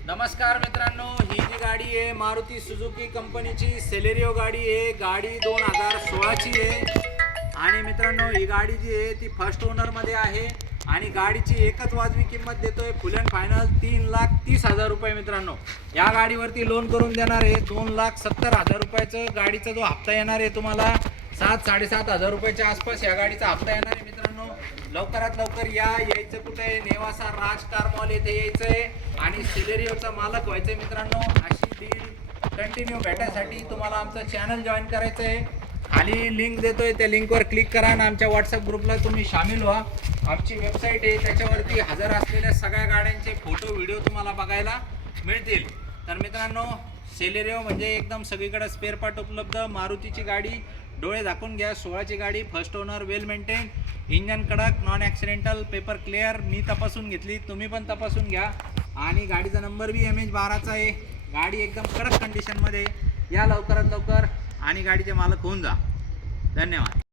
नमस्कार मित्रांनो, ही जी गाडी आहे मारुती सुझुकी कंपनीची सेलेरियो गाडी आहे। गाडी 2016 ची आहे आणि मित्रांनो ही गाडी जी आहे ती फर्स्ट ओनर मध्ये आहे आणि गाडीची एकच वाजवी किंमत देतोय फुल अँड फायनल 3,30,000 रुपये। मित्रांनो या गाडीवरती लोन करून देणार आहे 2,70,000 रुपयाचं। गाडीचा जो हप्ता येणार आहे तुम्हाला 7-7,500 रुपयाच्या आसपास या गाडीचा हप्ता येणार आहे। मित्रांनो लवकरात लवकर यायचं कुठे आहे, नेवासा राज स्टार मॉल येथे यायचं आहे आणि सेलेरियोचा मालक व्हायचं आहे। मित्रांनो अशी डील कंटिन्यू भेटायसाठी तुम्हाला आमचं चॅनल जॉईन करायचं आहे। खाली लिंक देतोय, त्या लिंकवर क्लिक करा आणि आमच्या व्हॉट्सअप ग्रुपला तुम्ही सामील व्हा। आमची वेबसाईट आहे, त्याच्यावरती हजर असलेल्या सगळ्या गाड्यांचे फोटो व्हिडिओ तुम्हाला बघायला मिळतील। तर मित्रांनो सेलेरियो म्हणजे एकदम सगळीकडे स्पेअर पार्ट उपलब्ध। मारुतीची गाडी डोळे झाकून घ्या, 16ची गाडी, फर्स्ट ओनर, वेल मेंटेन, इंजन कडक, नॉन ॲक्सिडेंटल, पेपर क्लिअर। मी तपासून घेतली, तुम्ही पण तपासून घ्या आणि गाडीचा नंबर बी MH12चा आहे। गाडी एकदम कडक कंडिशनमध्ये या लवकरात लवकर आणि गाडीचे मालक होऊन जा। धन्यवाद।